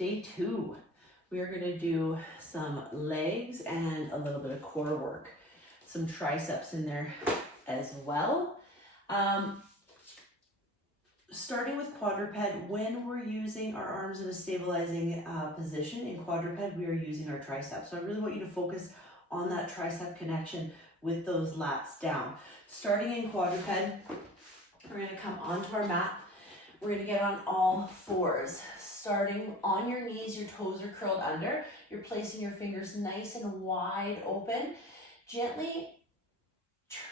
Day 2, we are going to do some legs and a little bit of core work. Some triceps in there as well. Starting with quadruped, when we're using our arms in a stabilizing position in quadruped, we are using our triceps. So I really want you to focus on that tricep connection with those lats down. Starting in quadruped, we're going to come onto our mat. We're going to get on all fours. Starting on your knees, your toes are curled under. You're placing your fingers nice and wide open. Gently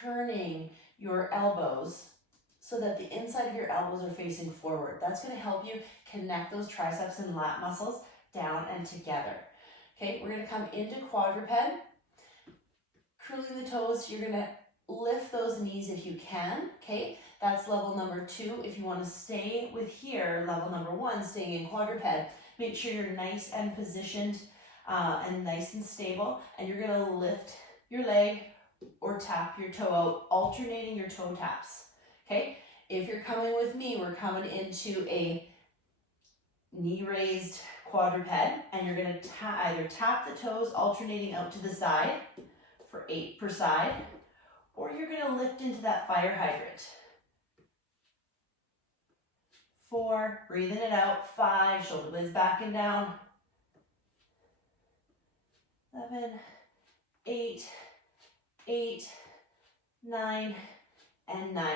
turning your elbows so that the inside of your elbows are facing forward. That's going to help you connect those triceps and lat muscles down and together. Okay, we're going to come into quadruped. Curling the toes, you're going to lift those knees if you can. Okay, that's level number 2. If you want to stay with here, level number 1, staying in quadruped, make sure you're nice and positioned and nice and stable. And you're going to lift your leg or tap your toe out, alternating your toe taps. Okay, if you're coming with me, we're coming into a knee raised quadruped, and you're going to either tap the toes, alternating out to the side for 8 per side, or you're going to lift into that fire hydrant. 4, breathing it out. 5, shoulder blades back and down. 7, 8, 9, and 9.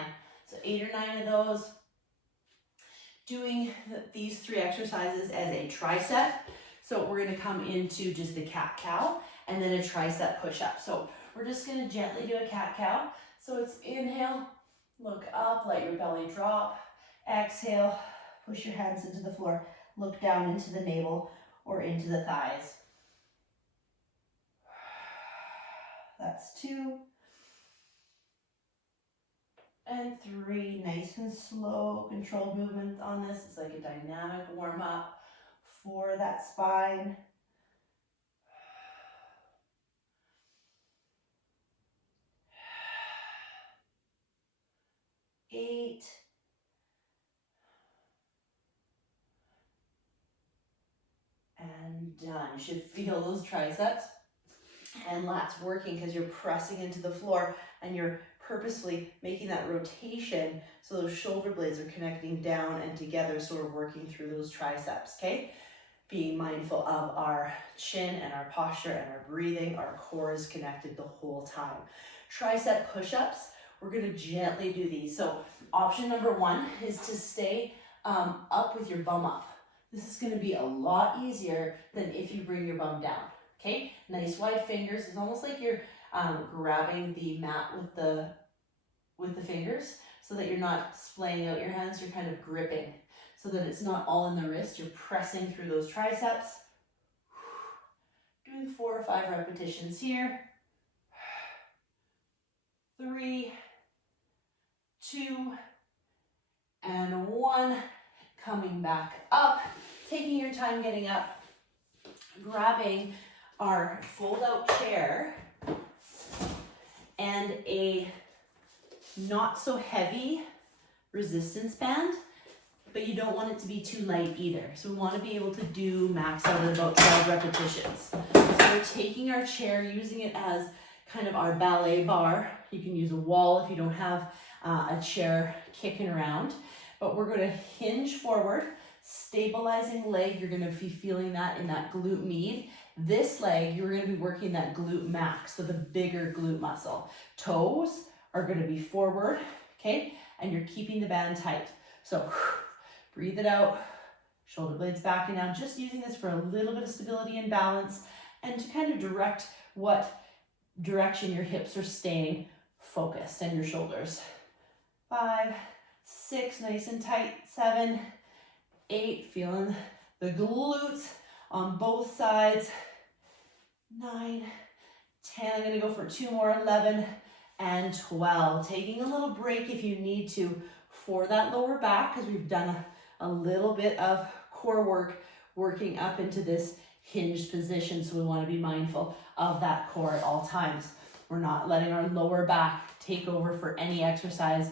So 8 or 9 of those. Doing these 3 exercises as a tricep. So we're going to come into just the cat-cow and then a tricep push-up. So we're just going to gently do a cat-cow. So it's inhale, look up, let your belly drop. Exhale, push your hands into the floor. Look down into the navel or into the thighs. That's 2. And 3, nice and slow, controlled movement on this. It's like a dynamic warm-up for that spine. 8. And done. You should feel those triceps and lats working because you're pressing into the floor and you're purposefully making that rotation so those shoulder blades are connecting down and together, so we're working through those triceps, okay? Being mindful of our chin and our posture and our breathing. Our core is connected the whole time. Tricep push-ups, we're going to gently do these. So option number 1 is to stay up with your bum up. This is going to be a lot easier than if you bring your bum down, okay? Nice wide fingers. It's almost like you're grabbing the mat with the fingers so that you're not splaying out your hands. You're kind of gripping so that it's not all in the wrist. You're pressing through those triceps. Doing 4 or 5 repetitions here. 3, 2, and 1. Coming back up, taking your time getting up, grabbing our fold-out chair and a not so heavy resistance band, but you don't want it to be too light either. So we want to be able to do max out at about 12 repetitions. So we're taking our chair, using it as kind of our ballet bar. You can use a wall if you don't have a chair kicking around, but we're going to hinge forward, stabilizing leg. You're going to be feeling that in that glute med. This leg, you're going to be working that glute max, so the bigger glute muscle. Toes are going to be forward, okay? And you're keeping the band tight. So breathe it out, shoulder blades back and down, just using this for a little bit of stability and balance and to kind of direct what direction your hips are staying focused and your shoulders. 5, 6, nice and tight. 7, 8, feeling the glutes on both sides. 9, 10, I'm going to go for 2 more. 11 and 12. Taking a little break if you need to for that lower back, because we've done a little bit of core work, working up into this hinged position. So we want to be mindful of that core at all times. We're not letting our lower back take over for any exercise.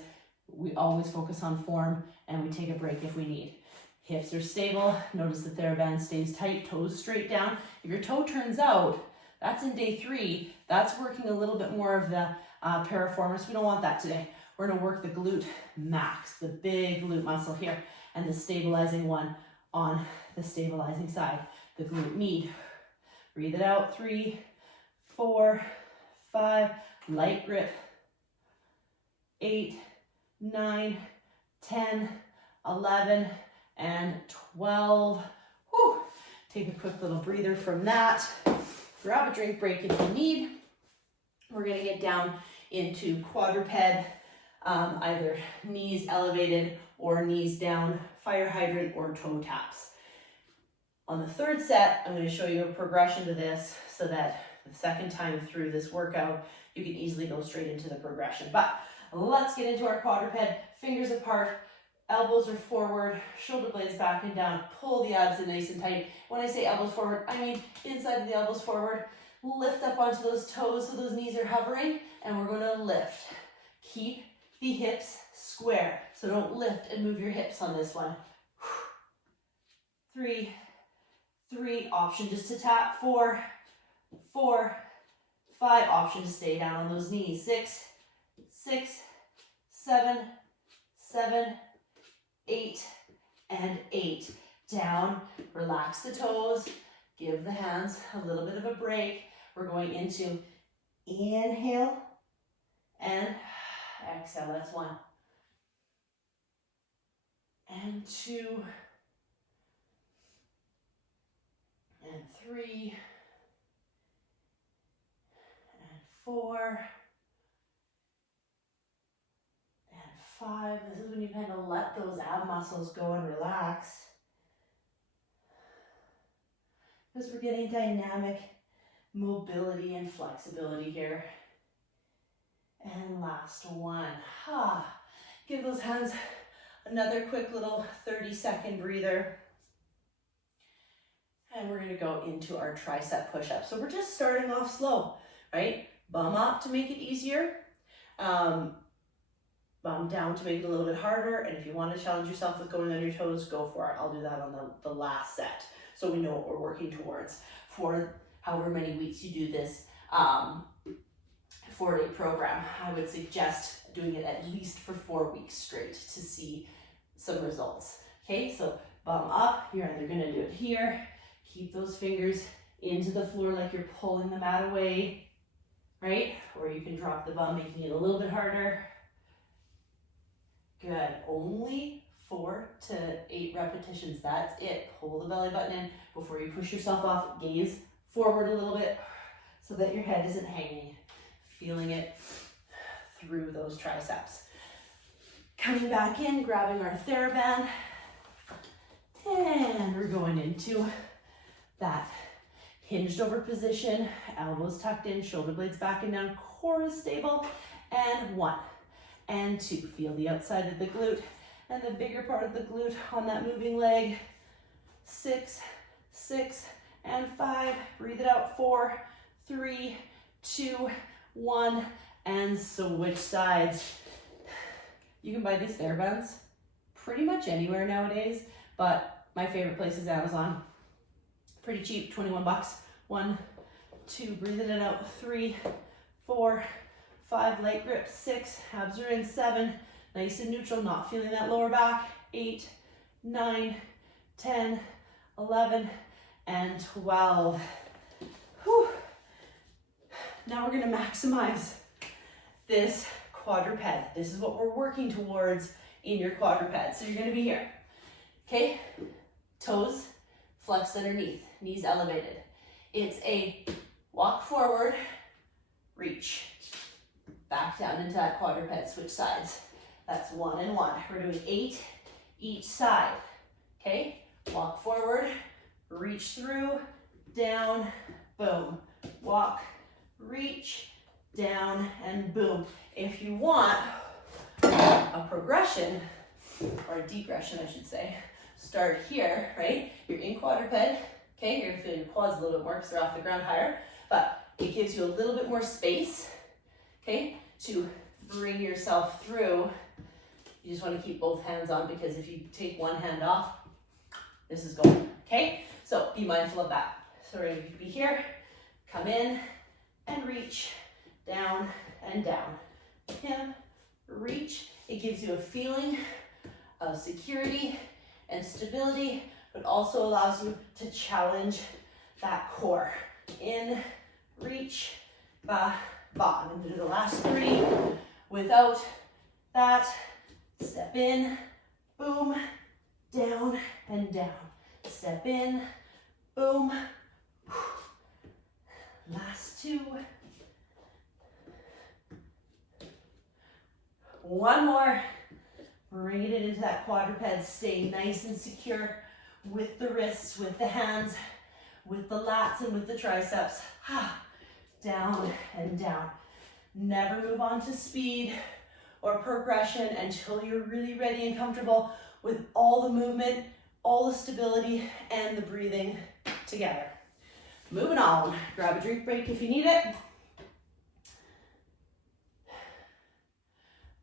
We always focus on form and we take a break if we need. Hips are stable. Notice the TheraBand stays tight, toes straight down. If your toe turns out, that's in day 3. That's working a little bit more of the piriformis. We don't want that today. We're gonna work the glute max, the big glute muscle here, and the stabilizing one on the stabilizing side, the glute med. Breathe it out, 3, 4, 5, light grip, 8, 9, 10, 11, and 12. Whew. Take a quick little breather from that. Grab a drink break if you need. We're gonna get down into quadruped, either knees elevated or knees down, fire hydrant or toe taps. On the 3rd set, I'm going to show you a progression to this so that the 2nd time through this workout, you can easily go straight into the progression. But let's get into our quadruped. Fingers apart, elbows are forward, shoulder blades back and down. Pull the abs in nice and tight. When I say elbows forward, I mean inside of the elbows forward. Lift up onto those toes so those knees are hovering, and we're going to lift. Keep the hips square, so don't lift and move your hips on this one. 3, 3, option just to tap. 4, 4, 5, option to stay down on those knees. 6, 6, 7, 7, 8, and 8. Down, relax the toes, give the hands a little bit of a break. We're going into inhale and exhale. That's 1. And 2. And 3. And 4. And 5. This is when you kind of let those ab muscles go and relax. Because we're getting dynamic mobility and flexibility here. And last 1. Give those hands another quick little 30-second breather. And we're gonna go into our tricep push-up. So we're just starting off slow, right? Bum up to make it easier. Bum down to make it a little bit harder. And if you want to challenge yourself with going on your toes, go for it. I'll do that on the last set, so we know what we're working towards for however many weeks you do this 4-day program. I would suggest doing it at least for 4 weeks straight to see some results. Okay, so bum up. You're either gonna do it here, keep those fingers into the floor like you're pulling the mat away, right? Or you can drop the bum, making it a little bit harder. Good, only 4 to 8 repetitions, that's it. Pull the belly button in before you push yourself off. Gaze forward a little bit so that your head isn't hanging. Feeling it through those triceps. Coming back in, grabbing our TheraBand, and we're going into that hinged over position, elbows tucked in, shoulder blades back and down, core is stable, and 1, and 2. Feel the outside of the glute and the bigger part of the glute on that moving leg. 6, 6, and 5. Breathe it out. 4, 3, 2, 1, and switch sides. You can buy these TheraBands pretty much anywhere nowadays, but my favorite place is Amazon. Pretty cheap, 21 bucks. 1, 2, breathe it out. 3, 4, 5, light grip. 6, abs are in. 7, nice and neutral, not feeling that lower back. 8, 9, 10, 11, and 12. Whew. Now we're gonna maximize this quadruped. This is what we're working towards in your quadruped. So you're gonna be here, okay? Toes flexed underneath, knees elevated. It's a walk forward, reach, back down into that quadruped, switch sides. That's 1 and 1. We're doing 8 each side, okay? Walk forward, reach through, down, boom. Walk, reach, down, and boom. If you want a progression, or a degression I should say, start here, right? You're in quadruped, okay? You're gonna feel your quads a little bit more because they're off the ground higher, but it gives you a little bit more space, okay, to bring yourself through. You just want to keep both hands on, because if you take one hand off, this is going, okay? So be mindful of that. So we're gonna be here, come in and reach, down and down. Him, reach. It gives you a feeling of security and stability, but also allows you to challenge that core. In, reach, ba, ba. I'm gonna do the last 3 without that. Step in, boom, down and down. Step in, boom. Last 2. One more. Bring it into that quadruped. Stay nice and secure with the wrists, with the hands, with the lats and with the triceps. Down and down. Never move on to speed or progression until you're really ready and comfortable with all the movement, all the stability, and the breathing together. Moving on. Grab a drink break if you need it.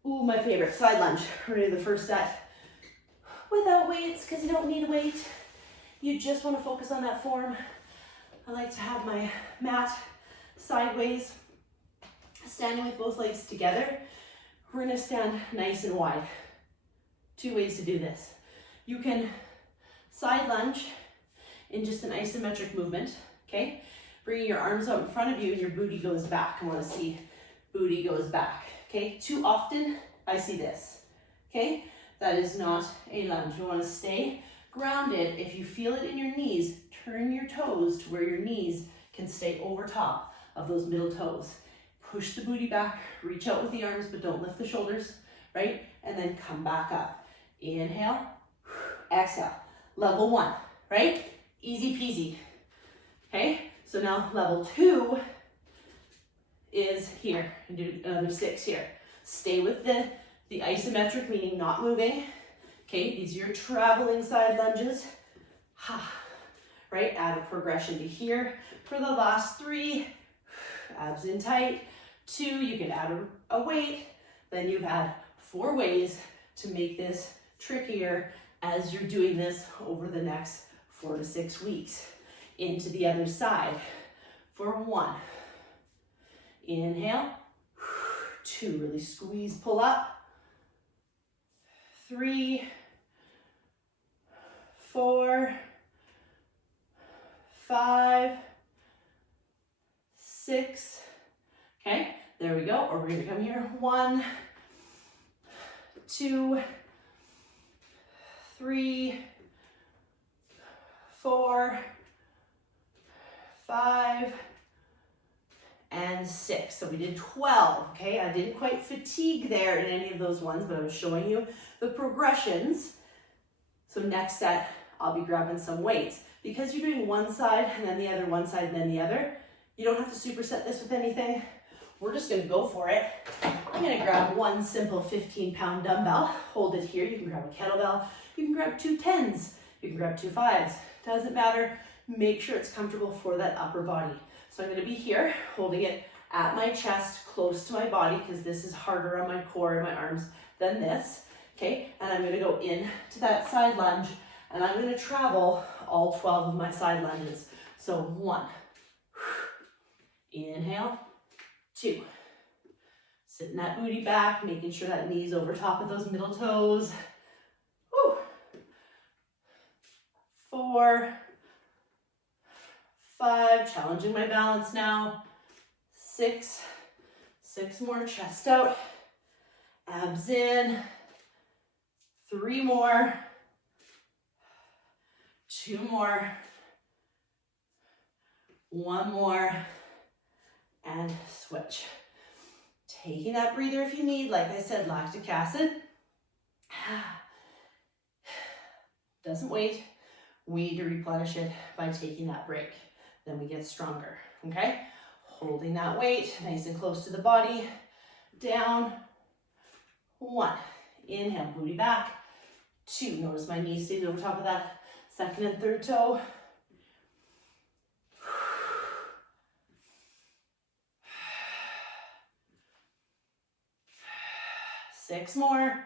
Ooh, my favorite, side lunge. We're gonna do the first set without weights because you don't need a weight. You just want to focus on that form. I like to have my mat sideways, standing with both legs together. We're gonna stand nice and wide. 2 ways to do this. You can side lunge in just an isometric movement, okay? Bringing your arms out in front of you and your booty goes back. I wanna see booty goes back, okay? Too often, I see this, okay? That is not a lunge. You wanna stay grounded. If you feel it in your knees, turn your toes to where your knees can stay over top of those middle toes. Push the booty back, reach out with the arms, but don't lift the shoulders, right? And then come back up. Inhale, exhale. Level 1, right? Easy peasy, okay? So now level 2 is here. And do another 6 here. Stay with the isometric, meaning not moving. Okay, these are your traveling side lunges. Right, add a progression to here. For the last 3, abs in tight. 2, you can add a weight. Then you've had 4 ways to make this trickier as you're doing this over the next 4 to 6 weeks. Into the other side for 1. Inhale. 2, really squeeze, pull up. 3, 4, 5, 6. Okay, there we go. Or we're gonna come here. 1, 2, 3, 4, 5, and 6. So we did 12, okay? I didn't quite fatigue there in any of those ones, but I was showing you the progressions. So next set, I'll be grabbing some weights. Because you're doing one side and then the other, one side and then the other, you don't have to superset this with anything. We're just gonna go for it. I'm gonna grab one simple 15-pound dumbbell, hold it here. You can grab a kettlebell, you can grab 2 10s, you can grab 2 5s. Doesn't matter, make sure it's comfortable for that upper body. So I'm gonna be here, holding it at my chest, close to my body, because this is harder on my core and my arms than this, okay? And I'm gonna go in to that side lunge, and I'm gonna travel all 12 of my side lunges. So 1, inhale, 2, sitting that booty back, making sure that knee's over top of those middle toes. Whew. 4, 5, challenging my balance now. 6, 6 more, chest out, abs in. 3 more, 2 more, 1 more, and switch. Taking that breather if you need, like I said, lactic acid. Doesn't wait. We need to replenish it by taking that break. Then we get stronger, okay? Holding that weight nice and close to the body. Down. 1. Inhale, booty back. 2. Notice my knee stays over top of that second and third toe. 6 more.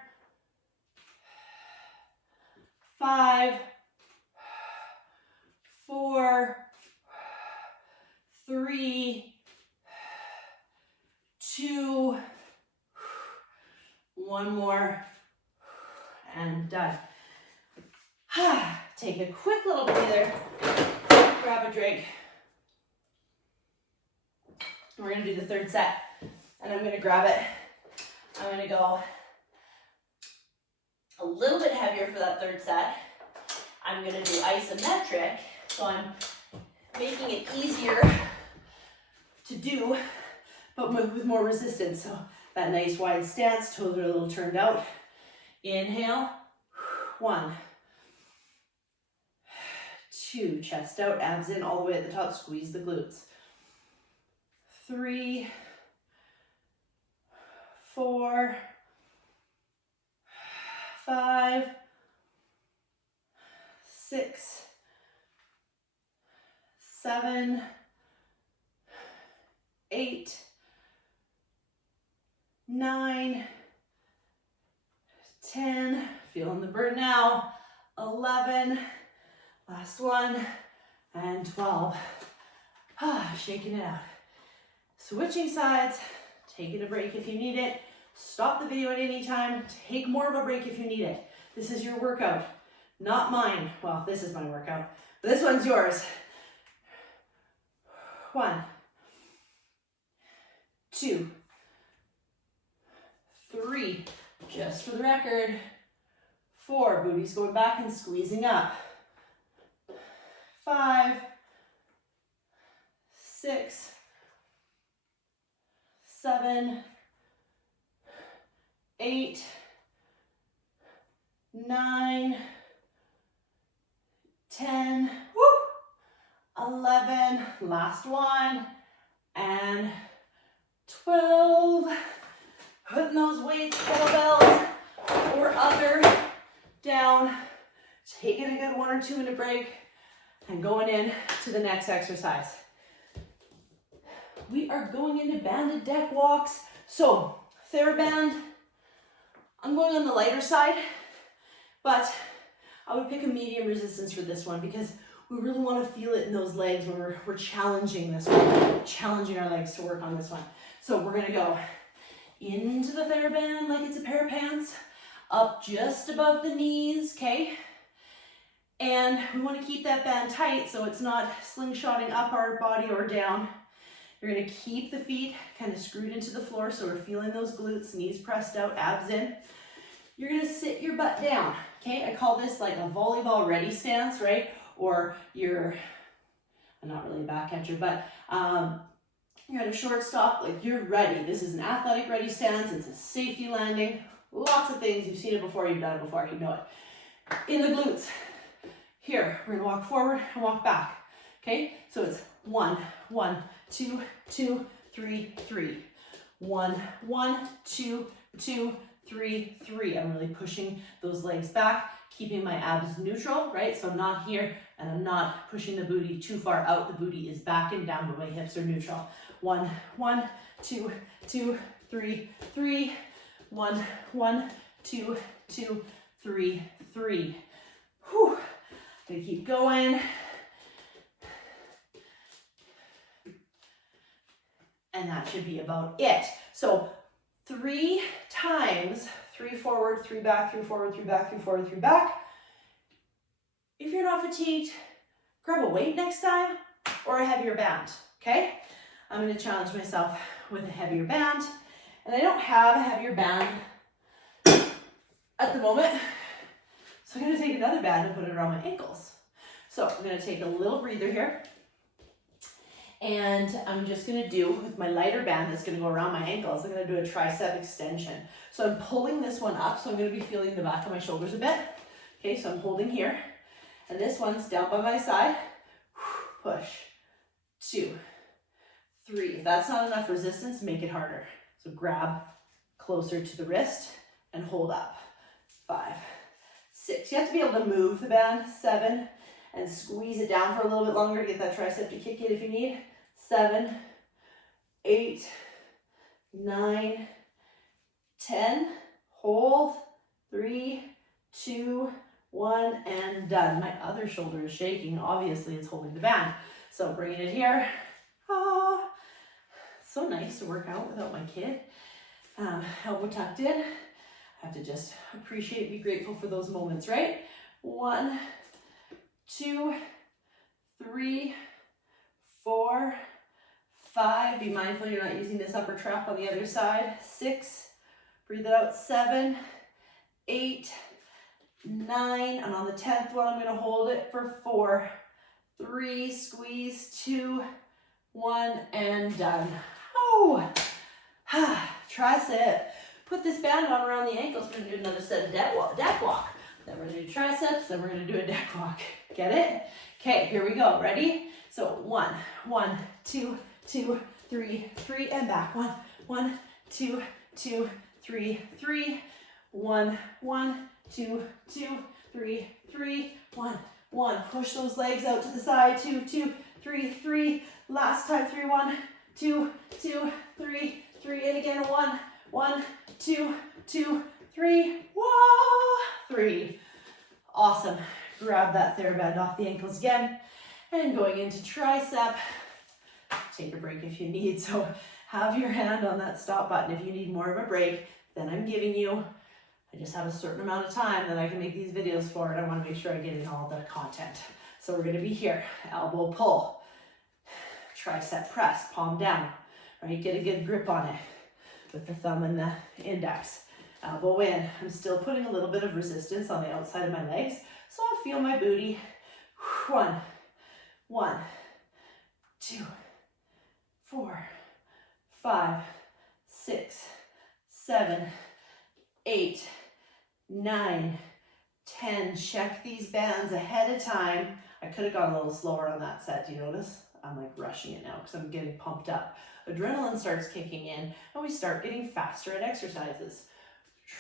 5. 4, 3, 2, one more, and done. Take a quick little breather, grab a drink. We're gonna do the third set, and I'm gonna grab it. I'm gonna go a little bit heavier for that third set. I'm gonna do isometric, so I'm making it easier to do, but with more resistance. So that nice wide stance, toes are a little turned out. Inhale, 1, 2, chest out, abs in all the way at the top, squeeze the glutes. 3, 4, 5, 6, 7, 8, 9, 10, feeling the burn now, 11, last one, and 12. Shaking it out. Switching sides, taking a break if you need it. Stop the video at any time. Take more of a break if you need it. This is your workout, not mine. Well, this is my workout, but this one's yours. 1, 2, 3, just for the record. 4, booty's going back and squeezing up. 5, 6, 7, 8, 9, 10, 11, last one, and 12. Putting those weights, kettlebells, or other down, taking a good 1 or 2 minute break, and going in to the next exercise. We are going into banded deck walks. So, TheraBand, I'm going on the lighter side, but I would pick a medium resistance for this one because we really want to feel it in those legs when we're challenging this one, challenging our legs to work on this one. So we're gonna go into the TheraBand like it's a pair of pants, up just above the knees, okay? And we want to keep that band tight so it's not slingshotting up our body or down. You're gonna keep the feet kind of screwed into the floor so we're feeling those glutes, knees pressed out, abs in. You're gonna sit your butt down, okay? I call this like a volleyball ready stance, right? Or I'm not really a back catcher, but you're at a shortstop, like you're ready. This is an athletic ready stance. It's a safety landing. Lots of things. You've seen it before, you've done it before, you know it. In the glutes. Here, we're gonna walk forward and walk back. Okay, so it's 1, 1, 2, 2, 3, 3. 1, 1, 2, 2, 3, 3. I'm really pushing those legs back, keeping my abs neutral, right? So I'm not here and I'm not pushing the booty too far out. The booty is back and down, but my hips are neutral. 1, 1, 2, 2, 3, 3. 1, 1, 2, 2, 3, 3. Whew. Gonna keep going. And that should be about it. So 3 times, 3 forward, 3 back, 3 forward, 3 back, 3 forward, 3 back. If you're not fatigued, grab a weight next time or a heavier band, okay? I'm gonna challenge myself with a heavier band. And I don't have a heavier band at the moment. So I'm gonna take another band and put it around my ankles. So I'm gonna take a little breather here. And I'm just gonna do, with my lighter band that's gonna go around my ankles, I'm gonna do a tricep extension. So I'm pulling this one up, so I'm gonna be feeling the back of my shoulders a bit. Okay, so I'm holding here. And this one's down by my side. Push. 2, 3. If that's not enough resistance, make it harder. So grab closer to the wrist and hold up. 5, 6. You have to be able to move the band. 7, and squeeze it down for a little bit longer to get that tricep to kick in if you need. 7, 8, 9, 10. Hold. 3, 2, 1 and done. My other shoulder is shaking. Obviously, it's holding the band. So bringing it here. Ah, so nice to work out without my kid. Elbow tucked in. I have to just appreciate, be grateful for those moments, right? 1, 2, 3, 4, 5. Be mindful you're not using this upper trap on the other side. 6. Breathe it out. 7, 8, 9. And on the 10th one, I'm going to hold it for 4, 3, squeeze, 2, 1, and done. Oh, tricep. Put this band on around the ankles. We're going to do another set of deck walk. Then we're going to do triceps. Then we're going to do a deck walk. Get it? Okay, here we go. Ready? So 1, 2, 2, 3, 3, and back. 1, 2, 2, 3, 3. 1, 2, 2, 3, 3. 1. Push those legs out to the side. 2, 2, 3, 3. Last time. 3, 1, 2, 2, 3, 3. And again. 1, 2, 2, 3. 3. Awesome. Grab that TheraBand off the ankles again. And going into tricep. Take a break if you need. So have your hand on that stop button if you need more of a break than I'm giving you. I just have a certain amount of time that I can make these videos for, and I want to make sure I get in all the content. So we're going to be here. Elbow pull. Tricep press. Palm down. Right? Get a good grip on it with the thumb and the index. Elbow in. I'm still putting a little bit of resistance on the outside of my legs, so I feel my booty. 1, 2, 4, 5, 6, 7, 8, 9, 10. Check these bands ahead of time. I could have gone a little slower on that set. Do you notice? I'm like rushing it now because I'm getting pumped up. Adrenaline starts kicking in and we start getting faster at exercises.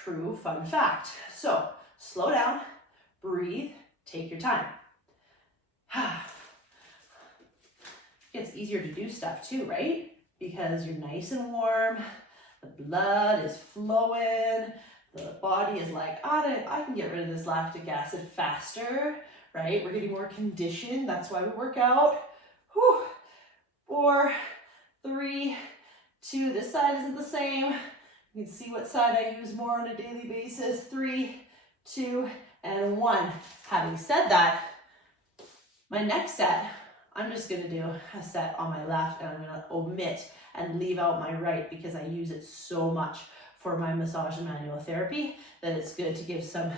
True fun fact. So slow down, breathe, take your time. It's easier to do stuff too, right? Because you're nice and warm, the blood is flowing, the body is like, I can get rid of this lactic acid faster, right? We're getting more conditioned. That's why we work out. 4, 3, 2. This side isn't the same. You can see what side I use more on a daily basis. 3, 2, and 1. Having said that, my next set, I'm just going to do a set on my left, and I'm going to omit and leave out my right because I use it so much for my massage and manual therapy that it's good to give some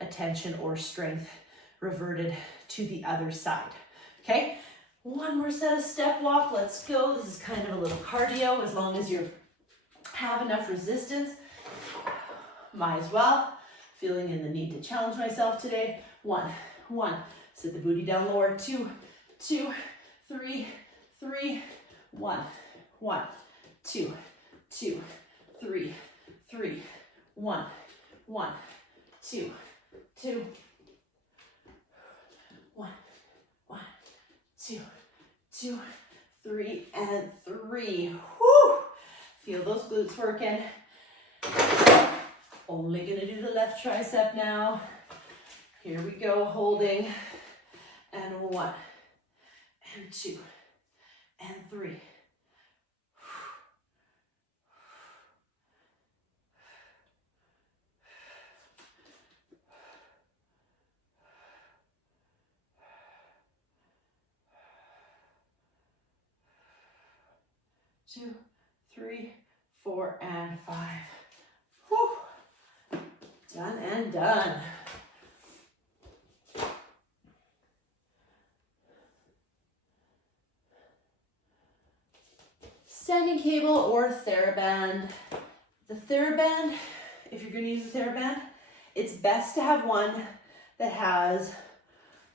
attention or strength reverted to the other side. Okay, one more set of step walk. Let's go. This is kind of a little cardio as long as you have enough resistance. Might as well. Feeling in the need to challenge myself today. 1. Sit the booty down lower. 2, 3, 3. 1, 2, 3, 3. 1, 2, 2. 1, 2, 2, 3, and 3. Whoo! Feel those glutes working. Only gonna do the left tricep now. Here we go, holding. And 1, and 2, and 3. 2, 3, 4, and 5. Whew. Done and done. Standing cable or TheraBand. The TheraBand, if you're going to use the TheraBand, it's best to have one that has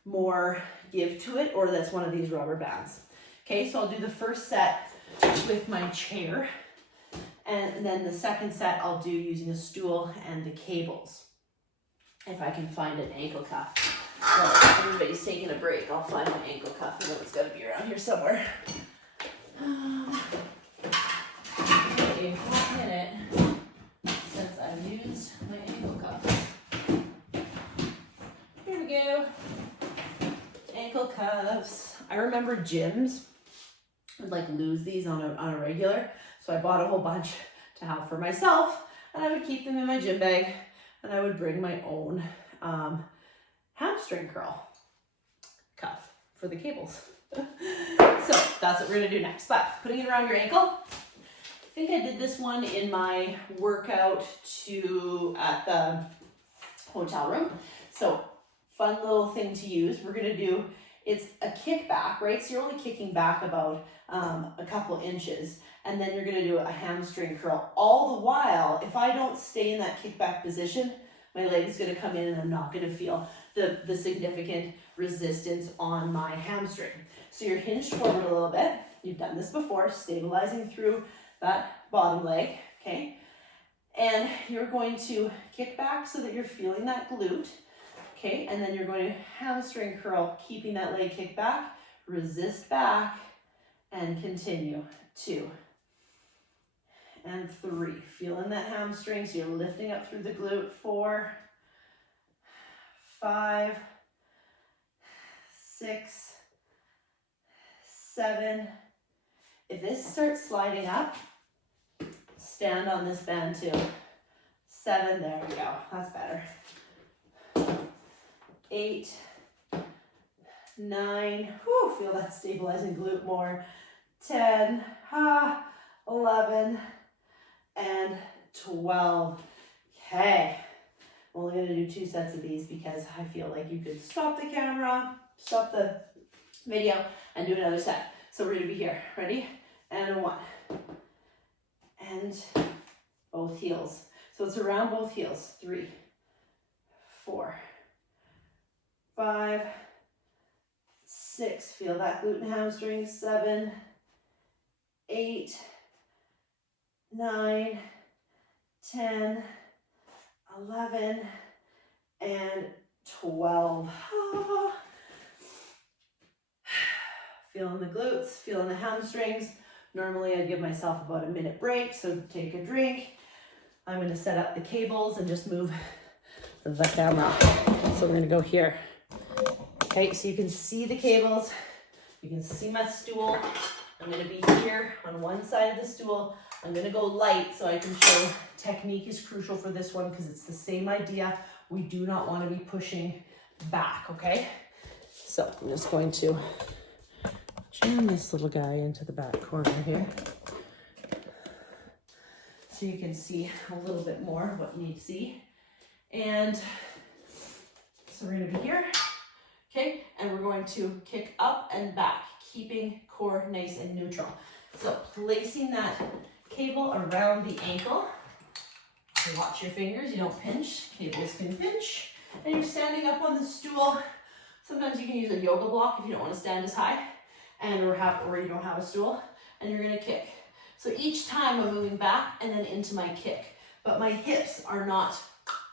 more give to it or that's one of these rubber bands. Okay, so I'll do the first set with my chair, and then the second set I'll do using a stool and the cables. If I can find an ankle cuff. Well, everybody's taking a break, I'll find my ankle cuff. I know it's got to be around here somewhere. Okay, 1 minute since I've used my ankle cuff. go. Ankle cuffs. I remember gyms would like lose these on a regular. So I bought a whole bunch to have for myself, and I would keep them in my gym bag, and I would bring my own hamstring curl cuff for the cables. So that's what we're gonna do next. But putting it around your ankle, I think I did this one in my workout at the hotel room. So fun little thing to use. We're gonna do, it's a kickback, right? So you're only kicking back about a couple inches, and then you're gonna do a hamstring curl. All the while, if I don't stay in that kickback position, my leg is gonna come in and I'm not gonna feel the significant resistance on my hamstring. So you're hinged forward a little bit. You've done this before, stabilizing through that bottom leg, okay? And you're going to kick back so that you're feeling that glute, okay? And then you're going to hamstring curl, keeping that leg kicked back, resist back, and continue. 2 and 3. Feeling that hamstring, so you're lifting up through the glute. 4, 5, 6, 7. If this starts sliding up, stand on this band too. 7, there we go, that's better. 8, 9, whew, feel that stabilizing glute more. 10, 11, and 12. Okay, I'm only gonna do 2 sets of these because I feel like you could stop the camera, stop the video, and do another set. So we're gonna be here, ready? And 1. And both heels. So it's around both heels. 3, 4, 5, 6. Feel that glute and hamstring. 7, 8, 9, 10, 11, and 12. Feeling the glutes, feeling the hamstrings. Normally I'd give myself about a minute break, so take a drink. I'm going to set up the cables and just move the camera. So we're going to go here. Okay, so you can see the cables. You can see my stool. I'm going to be here on one side of the stool. I'm going to go light so I can show technique is crucial for this one because it's the same idea. We do not want to be pushing back, okay? So I'm just going to jam this little guy into the back corner here so you can see a little bit more of what you need to see. And so we're going to be here, okay? And we're going to kick up and back, keeping core nice and neutral. So placing that cable around the ankle. So watch your fingers, you don't pinch. Cables can pinch. And you're standing up on the stool. Sometimes you can use a yoga block if you don't want to stand as high, and or you don't have a stool, and you're gonna kick. So each time I'm moving back and then into my kick, but my hips are not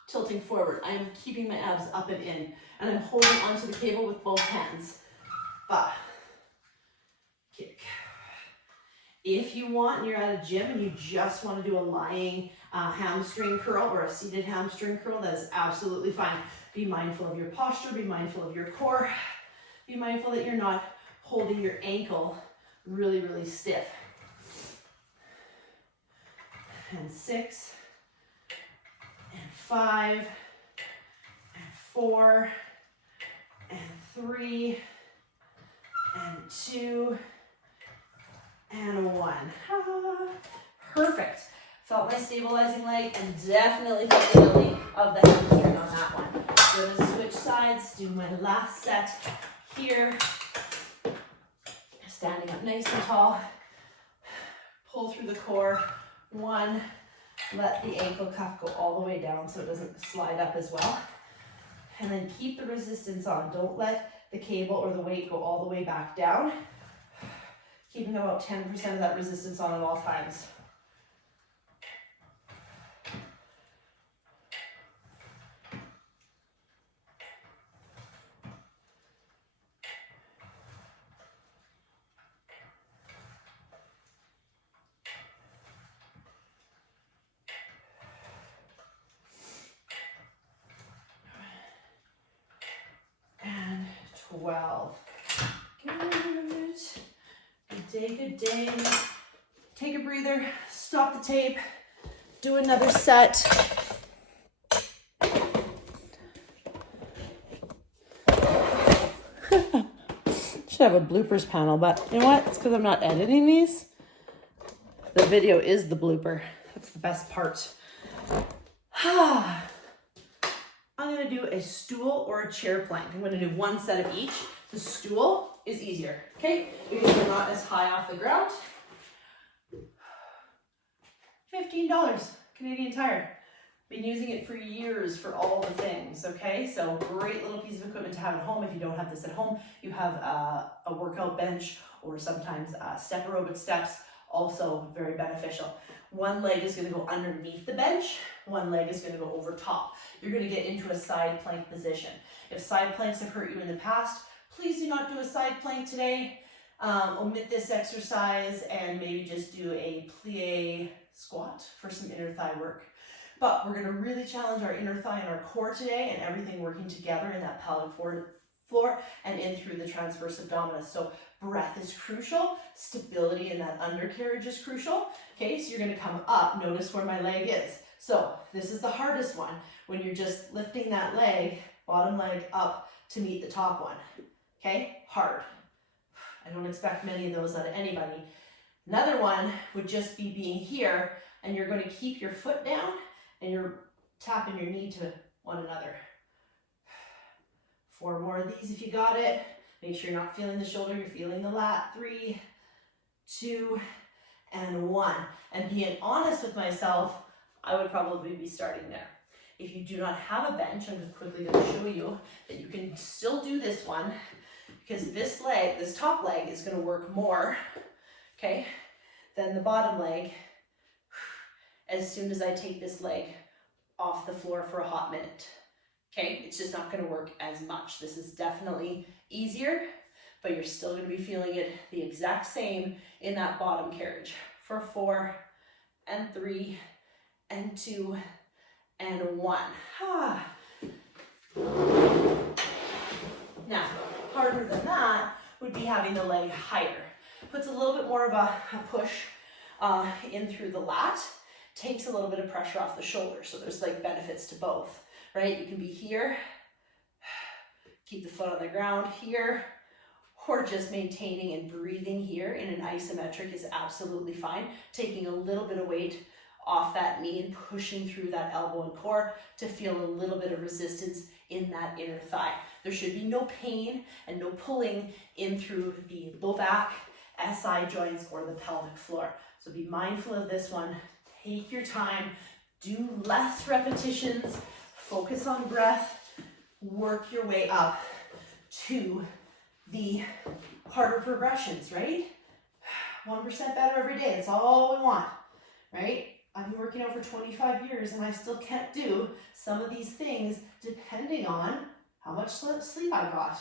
tilting forward. I am keeping my abs up and in, and I'm holding onto the cable with both hands. Kick. If you want, and you're at a gym and you just want to do a lying hamstring curl or a seated hamstring curl, that is absolutely fine. Be mindful of your posture, be mindful of your core, be mindful that you're not holding your ankle really, really stiff. And 6, and 5, and 4, and 3, and 2, and 1. Perfect. Felt my stabilizing leg and definitely felt the relief of the hamstring on that one. I'm gonna switch sides, do my last set here. Standing up nice and tall. Pull through the core. 1, let the ankle cuff go all the way down so it doesn't slide up as well. And then keep the resistance on. Don't let the cable or the weight go all the way back down. Keeping about 10% of that resistance on at all times. 12. Good. Good day, good day. Take a breather, stop the tape, do another set. Should have a bloopers panel, but you know what? It's because I'm not editing these. The video is the blooper. That's the best part. I'm gonna do a stool or a chair plank. I'm gonna do one set of each. The stool is easier, okay? Because you're not as high off the ground. $15, Canadian Tire. Been using it for years for all the things, okay? So great little piece of equipment to have at home. If you don't have this at home, you have a workout bench or sometimes step aerobic steps, also very beneficial. One leg is gonna go underneath the bench, one leg is gonna go over top. You're gonna get into a side plank position. If side planks have hurt you in the past, please do not do a side plank today. Omit this exercise and maybe just do a plie squat for some inner thigh work. But we're gonna really challenge our inner thigh and our core today and everything working together in that pelvic floor and in through the transverse abdominis. So breath is crucial, stability in that undercarriage is crucial. Okay, so you're gonna come up, notice where my leg is. So this is the hardest one, when you're just lifting that leg, bottom leg up to meet the top one. Okay, hard. I don't expect many of those out of anybody. Another one would just be being here and you're going to keep your foot down and you're tapping your knee to one another. 4 more of these if you got it. Make sure you're not feeling the shoulder, you're feeling the lat. 3, 2, and 1. And being honest with myself, I would probably be starting there. If you do not have a bench, I'm just quickly going to show you that you can still do this one, because this leg, this top leg is going to work more, okay, than the bottom leg as soon as I take this leg off the floor for a hot minute. Okay, it's just not going to work as much. This is definitely easier, but you're still going to be feeling it the exact same in that bottom carriage for 4 and 3 and 2 and 1. Now, harder than that would be having the leg higher. Puts a little bit more of a push in through the lat, takes a little bit of pressure off the shoulder. So there's like benefits to both, right? You can be here, keep the foot on the ground here, or just maintaining and breathing here in an isometric is absolutely fine. Taking a little bit of weight off that knee and pushing through that elbow and core to feel a little bit of resistance in that inner thigh. There should be no pain and no pulling in through the low back, SI joints, or the pelvic floor. So be mindful of this one. Take your time, do less repetitions, focus on breath, work your way up to the harder progressions, right? 1% better every day, that's all we want, right? I've been working out for 25 years and I still can't do some of these things depending on how much sleep I got,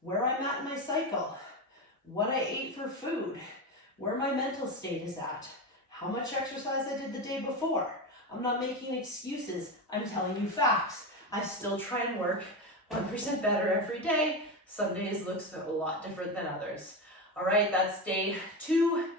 where I'm at in my cycle, what I ate for food, where my mental state is at, how much exercise I did the day before. I'm not making excuses, I'm telling you facts. I still try and work 1% better every day. Some days looks a lot different than others. All right, that's day 2.